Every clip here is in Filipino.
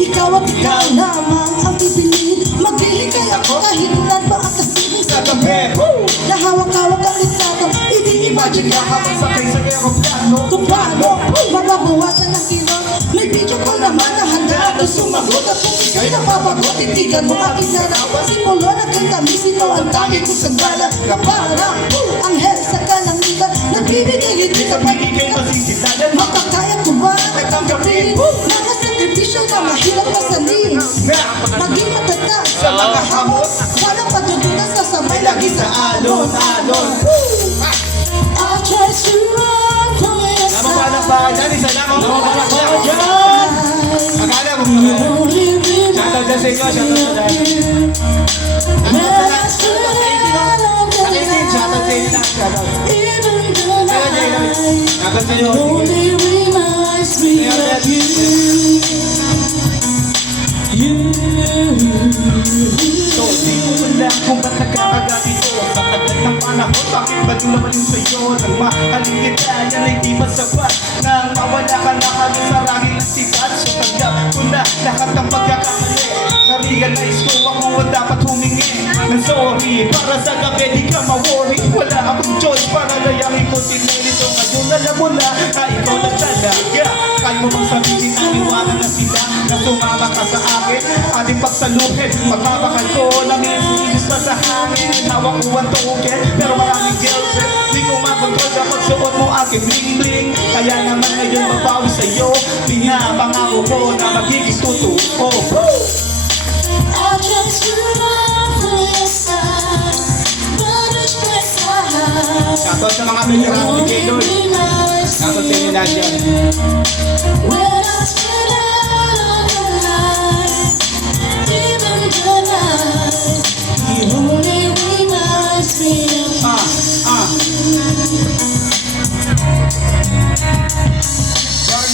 Ikaw at ikaw lamang ang pipiliin. Maghihintay ako kahit ulan pa ang kasilin sa gabi. Nahawak-hawak ang litrato, ini-imagine ka habang sakay sa aeroplano. Kung paano mababawasan ang kirot, may video ko naman na handa ako sumagot. At kung ikaw'y napapagot, titigan mo aking larawan. Simulo na kang tamisin mo ang dami kong sandala. Na parang anghel sa kalangitan, nagbibigay hindi ka Pagiging masisisalan mo, makakaya ko ba ay tanggapin mga sakripisyo na mahirap masalin. Maging matatag sa mga hamon, walang patutunan sa sabay lagi sa alon-alon. I'll try to run from your Tama ba ng bayan? Isa lang ang mga dyan. Akala mo shoutout dyan sa inyo, shoutout sa dyan. Shoutout sa inyo lang, shoutout. Shoutout sa inyo. So, di ko wala kung ba't nagkakaganito. Sa tagal ng panahon, bakit ba di naman yung sa'yo? Nang mahalin kita, yan ay di ba sapat? Nang mawala ka na kami sa rangin ng sikat. So, tanggap ko na lahat ng pagkakamali. Na-realize ko ako ang dapat humingi ng sorry. Para sa gabi, di ka ma-worry. Wala akong choice para layangin ko tinili. So, ngayon alam mo na ikaw na talaga. Kaya mo bang sabihin na iwanan na sila na sumama ka sa akin? Ating pagsaluhin, magmamahal ko na minsan pa sa hangin. Hawak ko ang token, pero maraming girlfriend. Di ko makontrol sa pagsuot mo aking bling-bling. Kaya naman ngayon mabawi sa'yo. Pinapangako ko na magiging totoo. I'll just run from your side, but it's my side. Shoutout sa mga veteran ni Lord. Shoutout sa inyo lahat yan. When I spit out on the night, even the night, it only reminds me of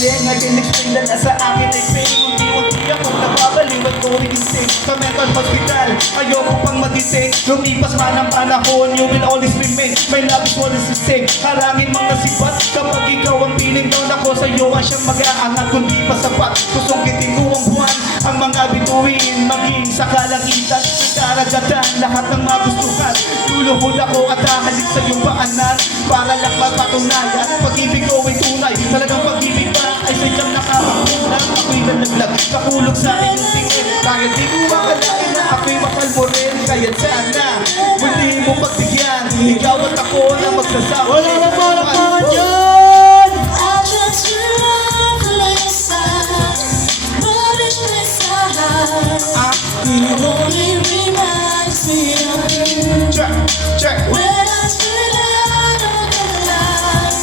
Darling, nag-explain na nasa akin ay pain. Unti-unti akong nababaliwan ko rin-insane sa mental hospital. Ayoko pang magising. Lumipas man ang panahon, you will always remain. My love is always the same. Harangin mga sipat. Kapag ikaw ang piling down ako sa'yo, ang siyang mag-aangat kundi pa sapat. Kusungkitin ko ang buwan, ang mga bituin, maging sa kalangitan. Karagatan, lahat ng magustuhan. Luluhod ako at hahalik sa iyong paanan para lang magpatunayan. Pag-ibig ko ay tunay, talagang pag-ibig ba ay sadyang nakakakulang. Ako'y nalaglag, nakulog sa iyong tingin. Dahil di ko makalain na ako'y mahal mo rin. Kaya sana, muli mo pagbigyan. Ikaw at ako na magsasama. Wala na po na po dyan! I'll just run from your side, but it's my side. It only reminds me of you. Check. When I spit out on the light,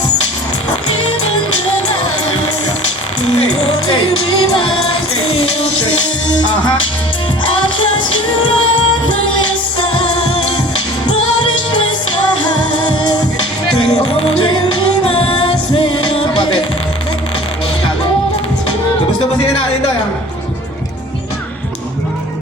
even the night, it only reminds me of you. I'll just run from your side, but it's my side. It only reminds me of you. Gusto mo siya natin ito,